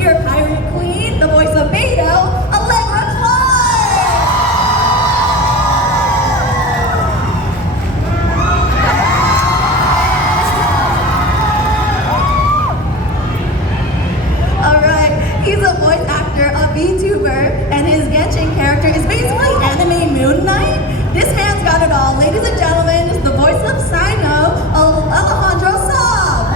your pirate queen, the voice of Beto, Allegra Clark! Alright, he's a voice actor, a VTuber, and his Genshin character is basically anime Moon Knight. This man's got it all. Ladies and gentlemen, is the voice of Sino, Alejandro Saab.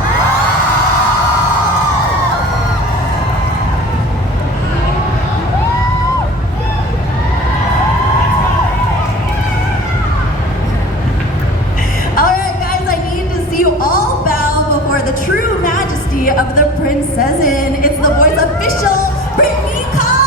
Alright guys, I need to see you all bow before the true majesty of the princessen. It's the voice official, Brittany Cox!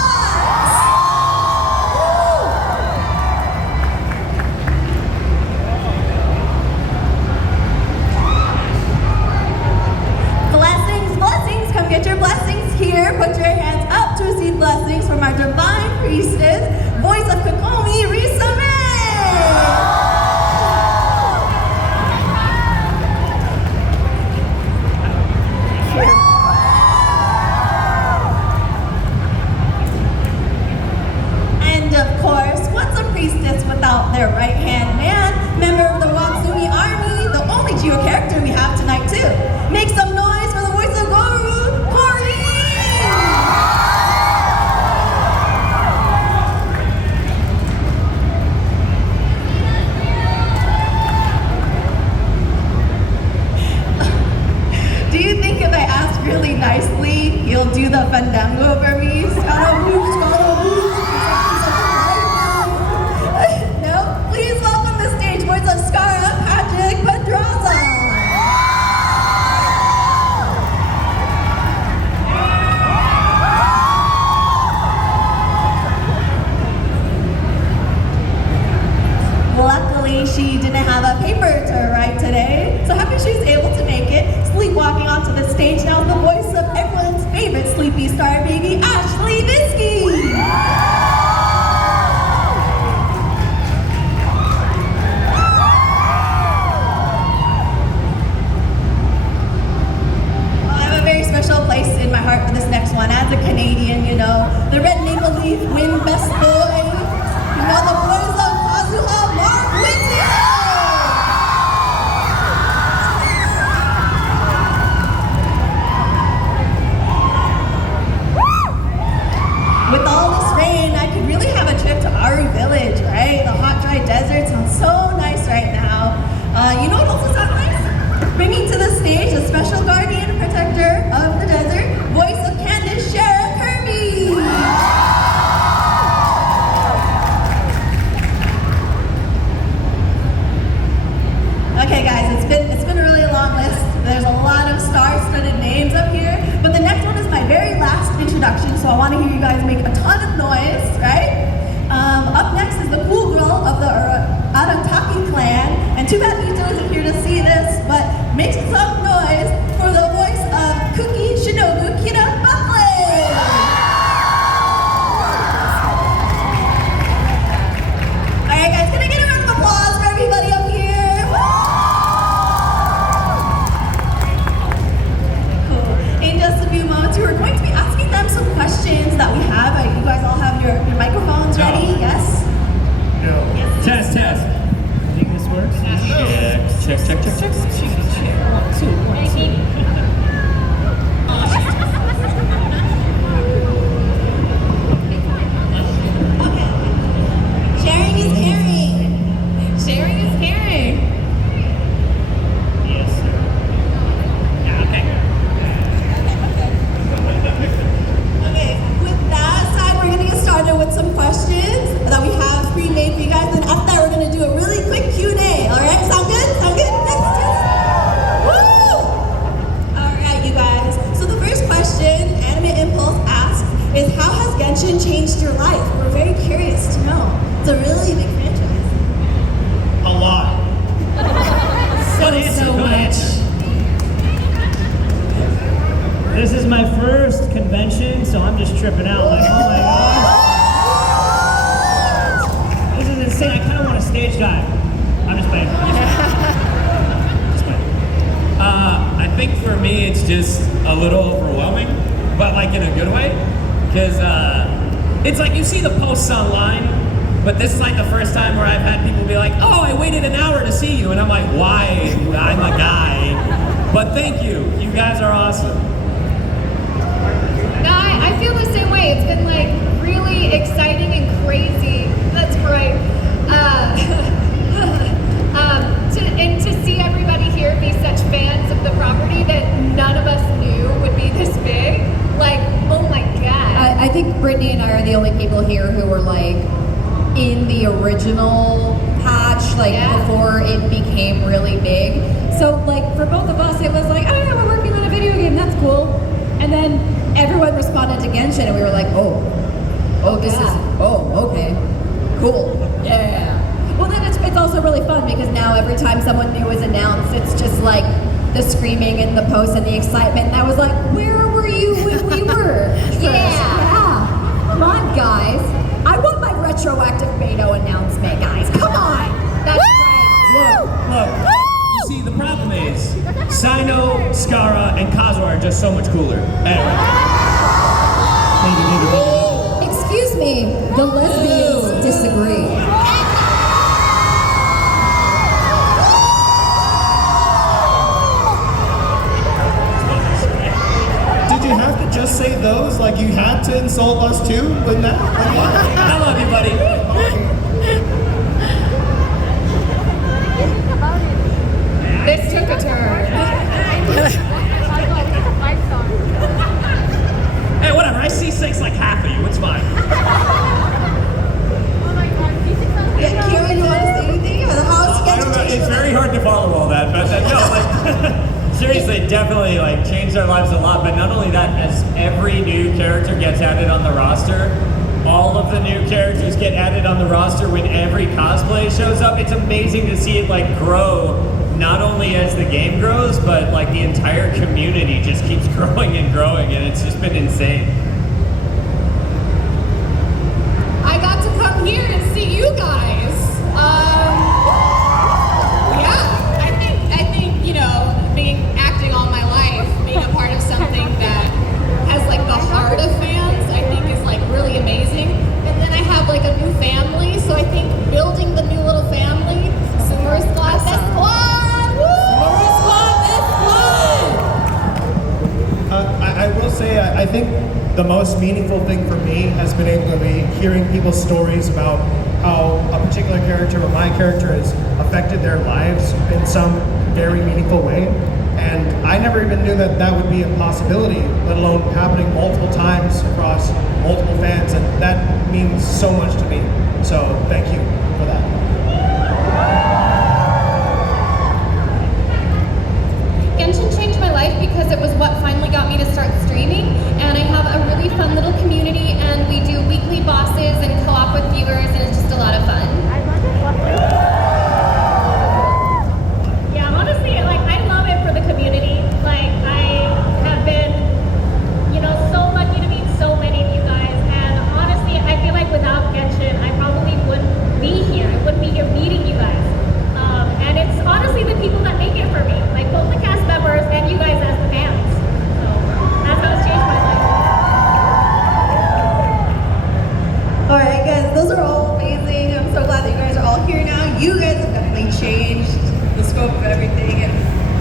Blessings, come get your blessings here. Put your hands up to receive blessings from our divine priestess, voice of Kokomi, Risa May! And of course, what's a priestess without their right-hand man? Member of the Watsumi army, the only Geo character we have tonight too. Make some noise for the voice of Goru, Corey! Do you think if I ask really nicely, you'll do the fandango for me? Scaramouche, Scaramouche. No? Please welcome the stage voice of Scara, Patrick Pedraza. Luckily, she didn't have a paper to write today, so happy she's able to make it. Sleepwalking onto the stage now is the voice of everyone's favorite sleepy star baby, Ashley Visky. I have a very special place in my heart for this next one. As a Canadian, you know, the Red Maple Leaf win best boy. You know, the boys of Kazuha, Mark Whittier! With all this rain, I could really have a trip to Aru Village, right? The hot, dry desert sounds so nice right now. You know what also sounds nice? Bringing to the stage a special guardian and protector of the desert, voice of Candace Shara Kirby! Okay guys, it's been a really long list. There's a lot of star-studded names up here, but the next one is my very last introduction, so I want to hear you guys make a ton of noise, right? Up next is the cool girl of the Arataki clan, and too bad Ito isn't here to see this, but make some noise for the voice of Cookie Shinobu Kira Buckley! Alright guys, can I get a round of applause for everybody up here? Cool. In just a few moments, we're going to be asking them some questions that we have. You guys all have your microphones ready? Yes? No. Yes. Test. Think this works? Yeah. Check. 1, 2, 1, 2. Okay. Sharing is caring. Sharing is caring. Yes, sir. Yeah, okay. Okay, with that aside, we're gonna get started with some questions that we have pre-made for you guys, and after that, we're gonna do a really quick Q&A. All right, sound good? Sound good? Woo! All right, you guys. So the first question Anime Impulse asks is, how has Genshin changed your life? We're very curious to know. It's a really big franchise. A lot. So much. This is my first convention, so I'm just tripping out like, oh my gosh. This is insane. I kind of want a stage dive. I'm just playing. I think for me it's just a little overwhelming, but like like in a good way, because it's like you see the posts online, but this is like the first time where I've had people be like, oh, I waited an hour to see you, and I'm like, why? I'm a guy. But thank you. You guys are awesome. No, I feel the same way. It's been like really exciting and crazy. That's great. And to see everybody here be such fans of the property that none of us knew would be this big. Like, oh my God. I think Brittany and I are the only people here who were like in the original patch, like before it became really big. So like for both of us, it was like, oh yeah, we're working on a video game, that's cool. And then everyone responded to Genshin and we were like, oh, okay, cool, yeah. Well then it's also really fun because now every time someone new is announced, it's just like the screaming and the posts and the excitement. And I was like, where were you when we were? Yeah. Come on, guys. I want my retroactive Beto announcement, guys. Come on. That's right. Look. You see, the problem is, Sino, Skara, and Kazuha are just so much cooler. Anyway. Excuse me, the lesbians disagree. Did you have to just say those? Like you had to insult us too with that? I love you, buddy. This took a turn. Hey, whatever. I see sex like half of you. It's fine. Yeah, Kira, you want to say anything? Or the house I don't know. It's very hard to follow all that, but no, like seriously, definitely like changed our lives a lot. But not only that, as every new character gets added on the roster, all of the new characters get added on the roster when every cosplay shows up. It's amazing to see it like grow, not only as the game grows, but like the entire community just keeps growing and growing, and it's just been insane. I got to come here and see you guys. Yeah, I think you know, being acting all my life, being a part of something that has like the heart of fans, I think is like really amazing. And then I have like a new family, so I think building the new little family, Sumer Squad, best squad, woo! I will say, I think the most meaningful thing for me has been able to be hearing people's stories about how a particular character or my character has affected their lives in some very meaningful way. And I never even knew that that would be a possibility, let alone happening multiple times across multiple fans. And that means so much to me. So thank you for that. Genshin changed my life because it was what finally got me to start streaming, and I have a really fun little community, and we do weekly bosses and co-op with viewers, and it's just a lot of fun. Yeah, honestly, like I love it for the community. Like I have been, you know, so lucky to meet so many of you guys, and honestly, I feel like without Genshin, I probably wouldn't be here. I wouldn't be here meeting you guys. And it's honestly the people that make it for me, like both the cast members and you guys as the fans. So that's how it's changed my life. Alright guys, those are all amazing. I'm so glad that you guys are all here now. You guys have definitely changed the scope of everything and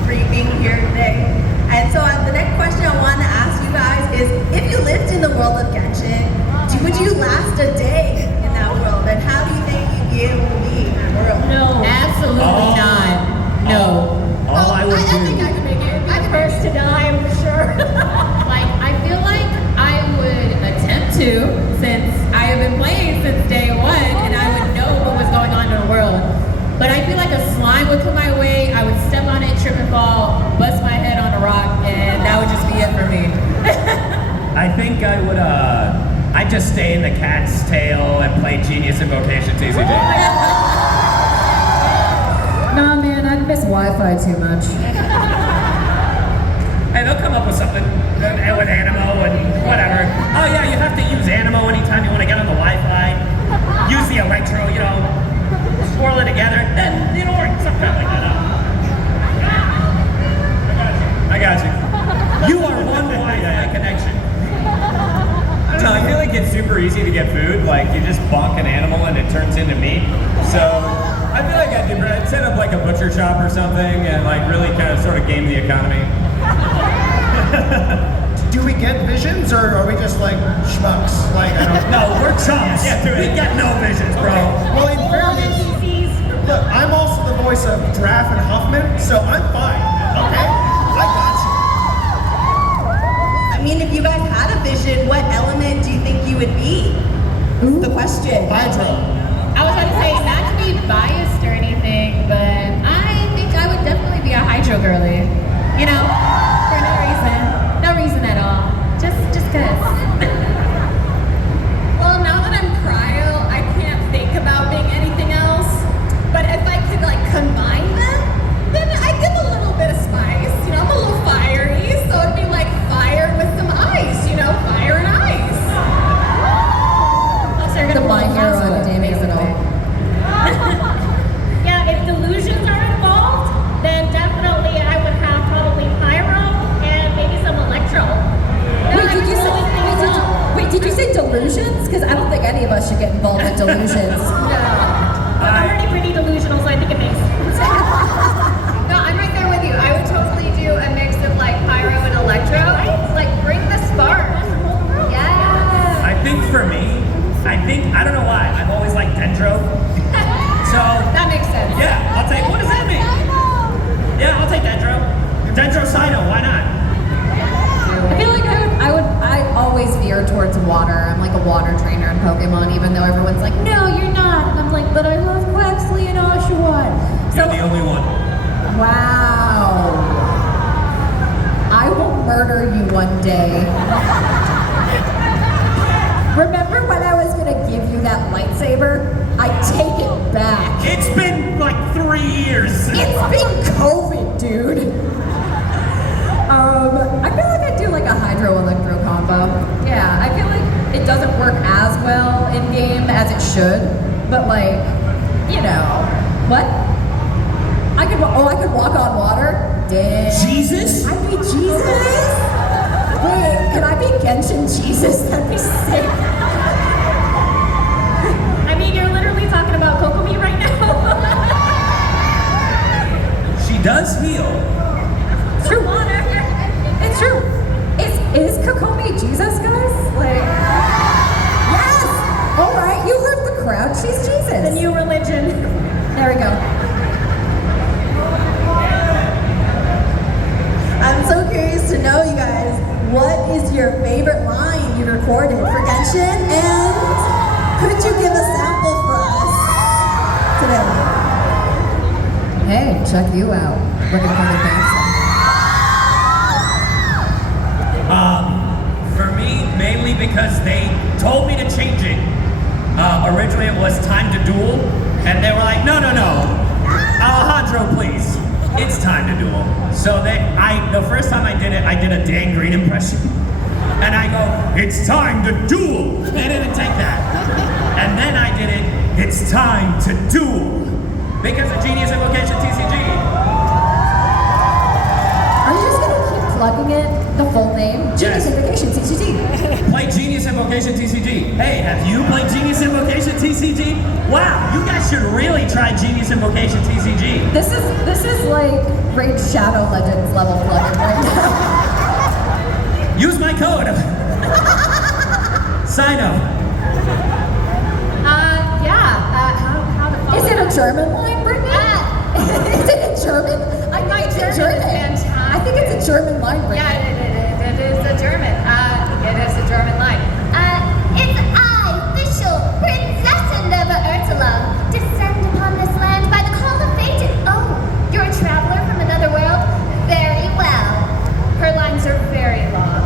for you being here today. And so the next question I wanted to ask you guys is, if you lived in the world of Genshin, would you last a day in that world? And how do you think you'd be able to be in that world? No, absolutely not. No. All I would I think I do. could make it. I'm first to die, I'm sure. Like, I feel like I would attempt to, since I have been playing since day one, and I would know what was going on in the world. But I feel like a slime would come my way, I would step on it, trip and fall, bust my head on a rock, and that would just be it for me. I think I would, I'd just stay in the cat's tail and play Genius Invocation TCG. Nah, man, I'd miss Wi-Fi too much. Hey, they'll come up with something with Animo and whatever. Oh yeah, you have to use Animo anytime you want to get on the Wi-Fi. Use the Electro, you know, swirl it together, then it'll work. Something like that. I got you. You are one Wi-Fi connection. it's super easy to get food. Like you just bonk an animal and it turns into meat. So I feel like I'd set up like a butcher shop or something and like really kind of sort of game the economy. Do we get visions, or are we just like schmucks? Like, I don't No, we're chumps. Yeah, we get no visions, bro. Well, in fairness, look, I'm also the voice of Draff and Huffman, so I'm fine. Okay? I got I mean, if you guys had a vision, what element do you think you would be? Is the question. you. Hydro. I was about to say, not to be biased or anything, but I think I would definitely be a hydro girly. You know, for no reason. No reason at all. Just cause. Well, now that I'm cryo, I can't think about being anything else. But if I could like combine them, then I give a little bit of spice. You know, I'm a little fiery, so it'd be like fire with some ice. You know, fire and ice. Also, you're The gonna My pull Hero Hanzo, Academia. Yeah, if delusions are involved, then definitely I would have probably pyro and maybe some electro. Wait, did you say delusions? Because I don't think any of us should get involved with delusions. I'm already pretty delusional, so I think it makes sense. No, I'm right there with you. I would totally do a mix of like pyro and electro. Like bring the spark. Yeah. I think for me, I don't know why, I've always liked Dendro. So, That makes sense. yeah, I'll take, what does that mean? Yeah, I'll take Dendro. Dendro Sino, why not? I feel like I always veer towards water. I'm like a water trainer in Pokemon, even though everyone's like, no, you're not. And I'm like, but I love Quaxley and Oshawott. You're the only one. Wow. I will murder you one day. Remember when I was gonna give you that lightsaber? I take it back. It's been like 3 years. It's been COVID, dude. I feel like I do like a hydro-electro combo. Yeah, I feel like it doesn't work as well in game as it should, but like, you know, what? I could walk on water. Damn. Jesus? I'd be Jesus. Wait, could I be Genshin Jesus? That'd be sick. I mean, you're literally talking about Kokomi right now. She does heal. It's true. It's true. Is Kokomi Jesus, guys? Like, yes. All right, you heard the crowd. She's Jesus. The new religion. There we go. I'm so curious to know, you guys, what is your favorite line you recorded for Genshin? And could you give a sample for us today? Hey, check you out. Looking for the dancing. For me, mainly because they told me to change it. Originally it was time to duel, and they were like, no, Alejandro, please. It's time to duel. So the first time I did it, I did a Dan Green impression. And I go, it's time to duel. They didn't take that. And then I did it, it's time to duel. Because of Genius Invocation TCG. Are you just gonna keep plugging it? The full name? Genius Yes. Invocation TCG. Play Genius Invocation TCG. Hey, have you played Genius Invocation TCG? Wow, you guys should really try Genius Invocation TCG. This is like Raid Shadow Legends level plugging right now. Use my code. Sign up. How to follow. Is it a German line, Brittany? Is it a German? I know it's a German German. is fantastic. I think it's a German line, Brittany. Yeah, it is a German. It is a German line. It's I, official Princess Nova Urtula, descend upon this land by the call of fate. Oh, you're a traveler from another world? Very well. Her lines are very long.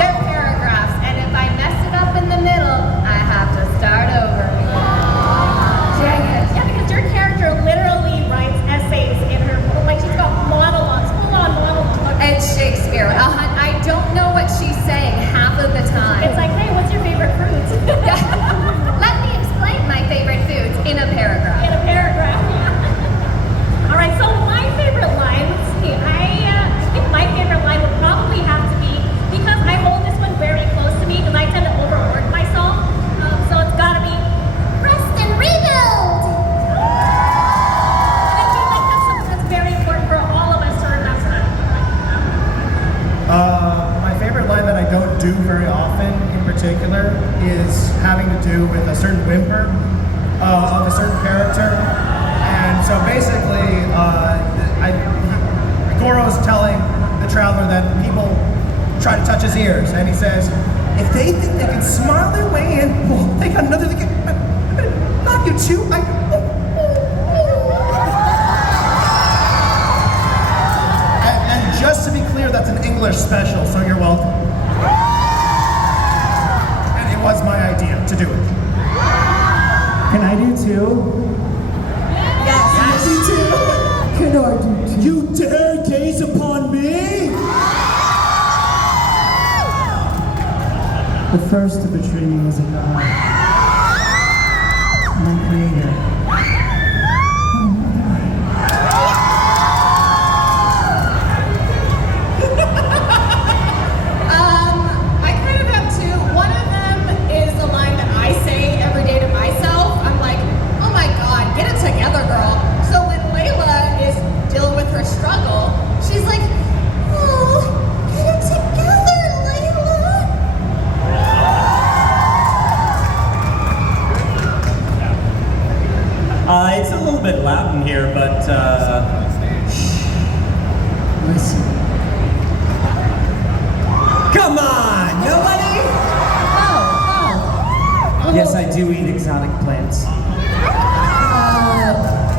They're paragraphs, and if I mess it up in the middle, I have to start over. Yeah, because your character literally writes essays in her, like she's got monologues do very often, in particular, is having to do with a certain whimper of a certain character. And so basically, Goro's telling the traveler that people try to touch his ears, and he says, if they think they can smile their way in, well, they got another thing. Not you two. And just to be clear, that's an English special, so you're welcome. And it was my idea to do it. Can I do two? Yes, you too. Can I do two? You dare gaze upon me? The first to betray me was a god. My creator. I kind of have two. One of them is a line that I say every day to myself. I'm like, oh my god, get it together, girl. So when Layla is dealing with her struggle, she's like, oh, get it together, Layla. It's a little bit loud in here, but Listen. come on, nobody? Yes, I do eat exotic plants.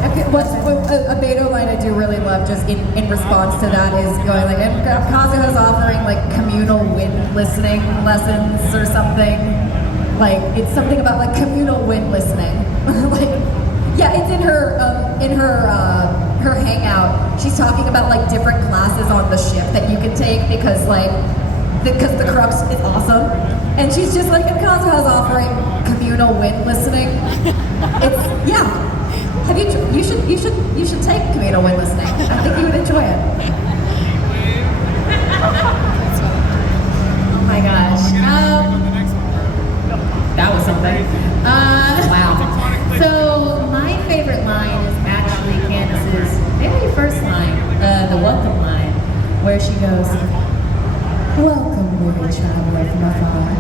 Okay, a beta line I do really love just in response to that is going like, and Kazuha's offering like communal wind listening lessons or something. Like, it's something about like communal wind listening. Like, yeah, it's in her her hangout. She's talking about like different classes on the ship that you can take because the crux is awesome. And she's just like, and Kazuha's offering communal wind listening. It's, yeah. Have you should take communal wind listening. I think you would enjoy it. Oh my gosh. That was something. Wow. So my favorite line is actually Candace's very first line, the welcome line, where she goes, "Welcome, weary traveler from afar.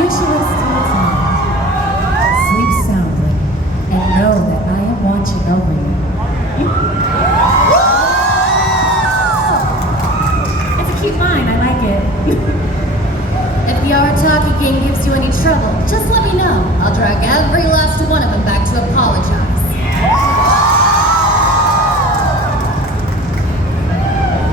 You should rest your time, sleep soundly, and know that I am watching over you." It's a cute line. I like it. If the Arataki gang gives you any trouble, just let me know. I'll drag every last one of them back to apologize.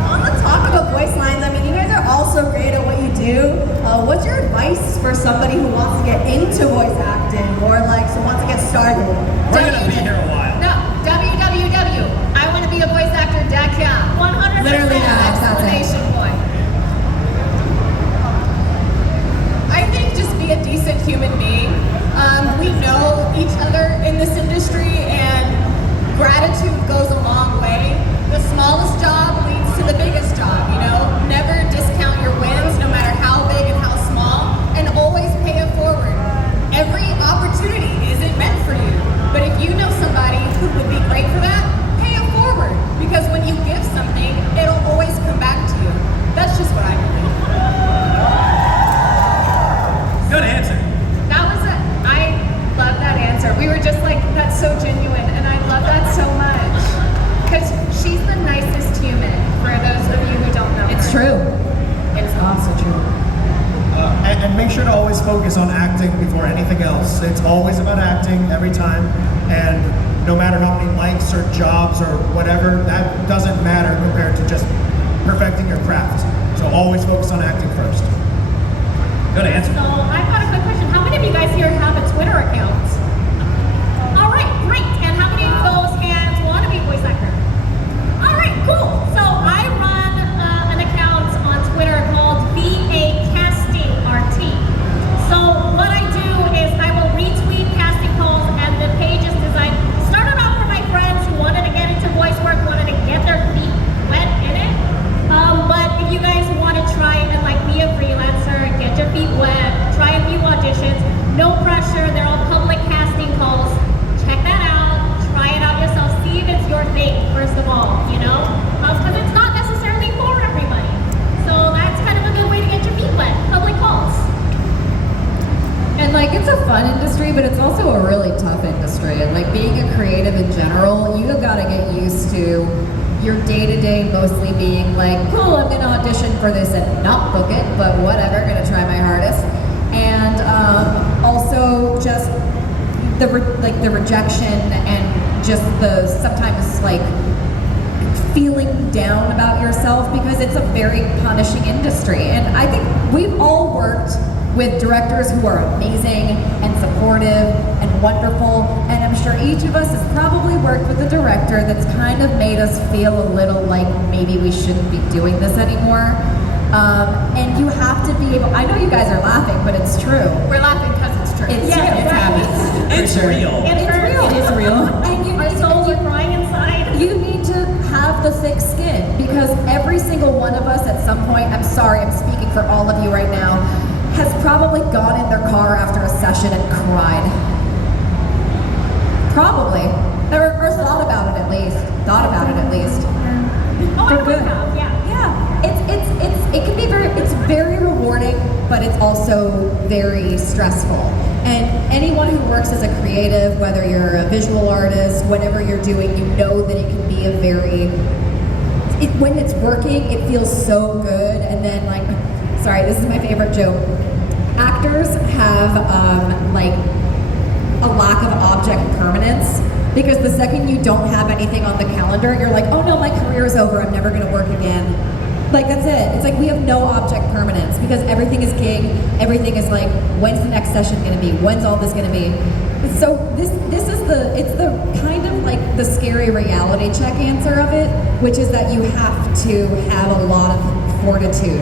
On the topic of voice lines, I mean, you guys are all so great at what you do. What's your advice for somebody who wants to get into voice acting or like so wants to get started? We're gonna be here a while. No, www.iwannabeavoiceactor.com. 100%. Literally, that's it. Exclamation point. I think just be a decent human being. We know each other in this industry, and gratitude goes a long way. The smallest job leads to the biggest job, you know? Never discount your wins, no matter how big and how small, and always pay it forward. Every opportunity isn't meant for you, but if you know somebody who would be great for that, pay it forward, because when you give something, it'll always come back to you. That's just what I believe. Good answer. That was it. I love that answer. We were just like, that's so genuine, and I love that so much. Because she's the nicest human, for those of you who don't know It's her. true. It's also true. And make sure to always focus on acting before anything else. It's always about acting every time, and no matter how many likes or jobs or whatever, that doesn't matter compared to just perfecting your craft. So always focus on acting first. Good answer. So I've got a quick question. How many of you guys here have a Twitter account? All right, great. And how many of those hands want to be a voice actor? All right, cool. So I run an account on Twitter called VA Casting RT. So what I do is I will retweet casting calls, and the page is designed, started off for my friends who wanted to get into voice work, wanted to get their feet wet in it. But if you guys want to try and like be a freelancer, get your feet wet, try a few auditions, no pressure, they're all public casting calls. Check that out, try it out yourself, see if it's your thing, first of all, you know? Because it's not necessarily for everybody. So that's kind of a good way to get your feet wet. mostly being like, cool, I'm gonna audition for this and not book it, but whatever, gonna try my hardest. And also just the rejection and just the sometimes like feeling down about yourself because it's a very punishing industry. And I think we've all worked with directors who are amazing and supportive and wonderful, and I'm sure each of us has probably worked with a director that's kind of made us feel a little like maybe we shouldn't be doing this anymore. And you have to be able, I know you guys are laughing, but it's true. We're laughing because it's true. It's Yeah, true. it happens. It's For sure. real. It's real. It is real. And you Our need souls to, are crying inside. you need to have the thick skin because every single one of us at some point, I'm sorry, I'm speaking for all of you right now, has probably gone in their car after a session and cried. Probably. Or thought about it at least. Thought about it at least. Oh, I For good. have, yeah. Yeah, it can be it's very rewarding, but it's also very stressful. And anyone who works as a creative, whether you're a visual artist, whatever you're doing, you know that it can be a very, when it's working, it feels so good. And then like, sorry, this is my favorite joke. Actors have like a lack of object permanence because the second you don't have anything on the calendar, you're like, oh no, my career is over, I'm never gonna work again. Like that's it. It's like we have no object permanence because everything is king. Everything is like, when's the next session gonna be? When's all this gonna be? So this is it's the kind of like the scary reality check answer of it, which is that you have to have a lot of fortitude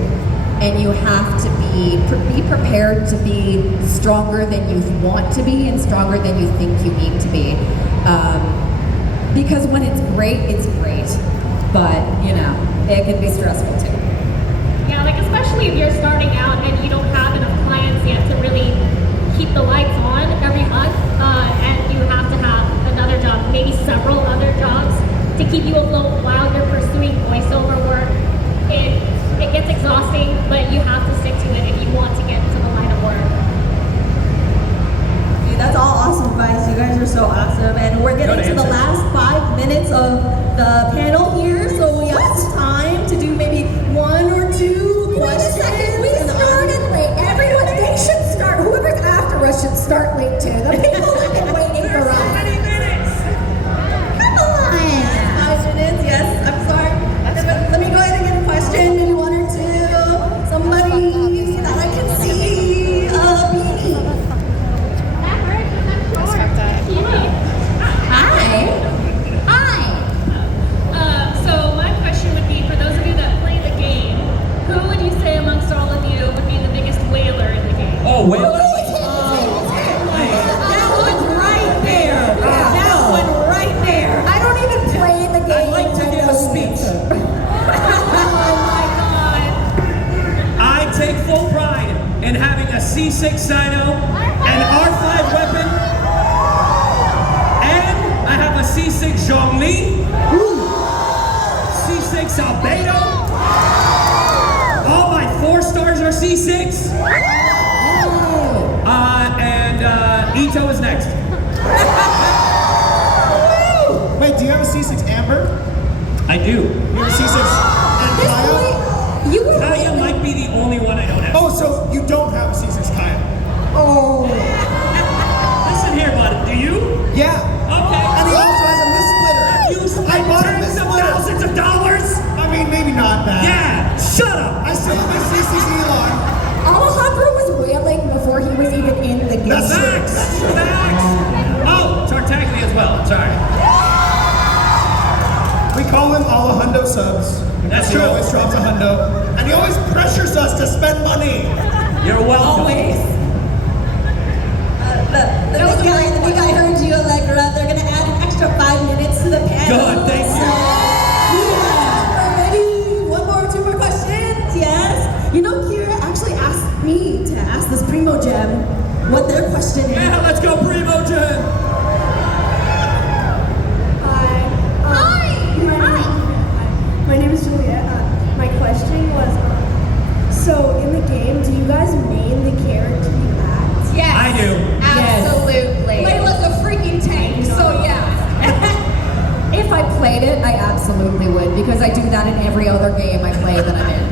and you have to be prepared to be stronger than you want to be and stronger than you think you need to be. Because when it's great, but you know, it can be stressful too. Yeah, like especially if you're starting out and you don't have enough clients yet to really keep the lights on every month, and you have to have another job, maybe several other jobs to keep you afloat while you're pursuing voiceover work. It gets exhausting, but you have to stick to it if you want to get to the line of work. Dude, that's all awesome advice. You guys are so awesome. And we're getting to the last 5 minutes of the panel here, so we have time to do maybe 1 or 2 questions. Wait a second, we started late. Everyone, they should start. Whoever's after us should start late too. The people have been waiting for us. 20 minutes. Come on. 5 minutes, yes, I'm sorry. Let me go ahead and get a question, maybe 1 or 2. Somebody that I can see. So my question would be, for those of you that play the game, who would you say amongst all of you would be the biggest whaler in the game? Oh, well. That one right there. That one right there. I don't even play the game. I'd like to give a speech. Oh my god. I take full pride in having a C6 Sino, an R5 weapon, and I have a C6 Zhongli, C6 Albedo. All my 4 stars are C6. And Ito is next. Wait, do you have a C6 Amber? I do. You have a C6 and Kaya? You were Kaya might be the only one I don't have. Oh, so you don't have a C6 Kaya? Oh. Listen here, bud. Do you? Yeah. Okay. And he also has a miss splitter. You I bought a spend miss tens of splitter. thousands of dollars? I mean, maybe not that. Yeah. Shut up. I still have a C6 Elon. Alejandro was wailing before he was even in the game. That's true. Facts. Oh, Tartaglia as well. Sorry. We call him Alejandro Subs. That's He true. always drops a hundo. And he always pressures us to spend money. You're welcome. The big guy heard you, Allegra. They're gonna add an extra 5 minutes to the panel. Good, thank you. Yeah, maybe 1 more, 2 more questions. Yes. You know, Kira actually asked me to ask this Primo Gem what their question is. Yeah, let's go, Primo Gen. My name is Juliet. My question was, so in the game, do you guys main the character you act? Yes. I do. Absolutely. Layla's a freaking tank, so yeah. If if I played it, I absolutely would, because I do that in every other game I play that I'm in.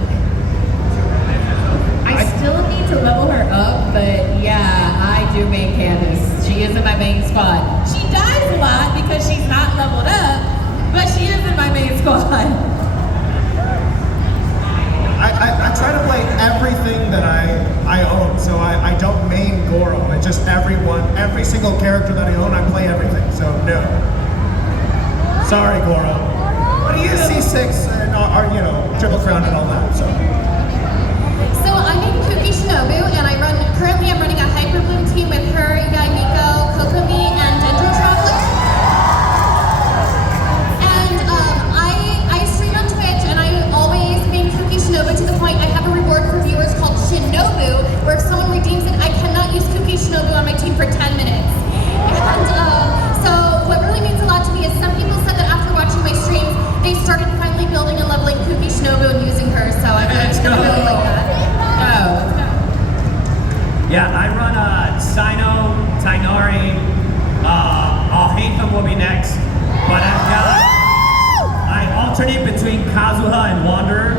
I still need to level her up, but yeah, I do main Candace. She is in my main squad. She dies a lot because she's not leveled up, but she is in my main squad. I try to play everything that I own, so I don't main Goro. I just every single character that I own, I play everything. So no. Sorry, Goro. But he is C6 and Triple Crown and all that. So. So I'm in Kuki Shinobu, and currently I'm running a Hyper Bloom team with her, Yaimiko, Kokomi, and Dendro Traveler. And I stream on Twitch, and I always main Kuki Shinobu to the point I have a reward for viewers called Shinobu, where if someone redeems it, I cannot use Kuki Shinobu on my team for 10 minutes. And so what really means a lot to me is some people said that after watching my streams, they started finally building and leveling Kuki Shinobu and using her, so I really like that. Yeah, I run Sino, Tainari, Alhaitham will be next, but I alternate between Kazuha and Wanderer.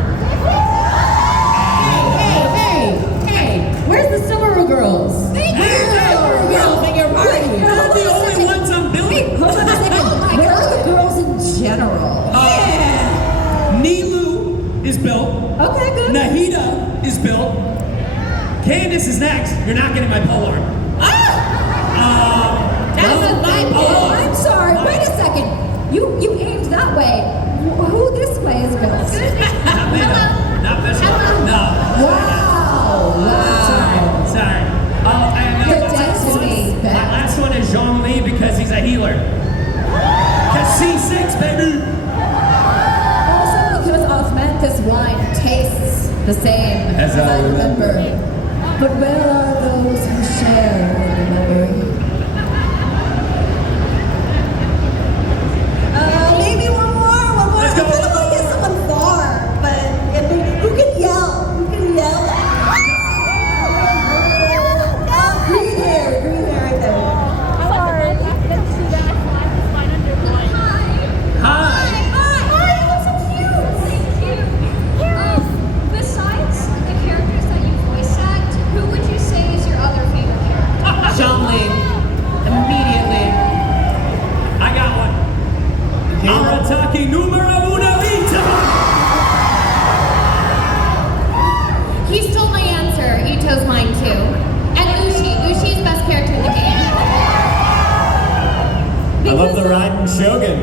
Hey, where's the Subaru girls? Where's the Subaru girls in your party? They're the only ones I'm building. Hold on a second. Where are the girls in general? Nilu is built. Okay, good. Nahida is built. Candace is next. You're not getting my pole arm. Oh, I'm sorry. Wait a second. You aimed that way. Who this way is built? Not this one. No. Wow. Sorry. And The density. my last one is Zhongli because he's a healer. C6, baby. Also because osmanthus wine tastes the same As I remember. But where are those who share in the memory? Maybe one more. Let's go. I kind of want to get someone far, but who can yell? Green hair right there. Sorry, I couldn't see that. It's fine under one. Hi. Hi, you look so cute. Thank you. Besides the characters that you voice act, who would you say is your other favorite character? Zhongli. Immediately. I got one. Arataki numero uno Ito. He stole my answer. Ito's mine too. And Ushi. Ushi is best character in the game. I love the Raiden Shogun.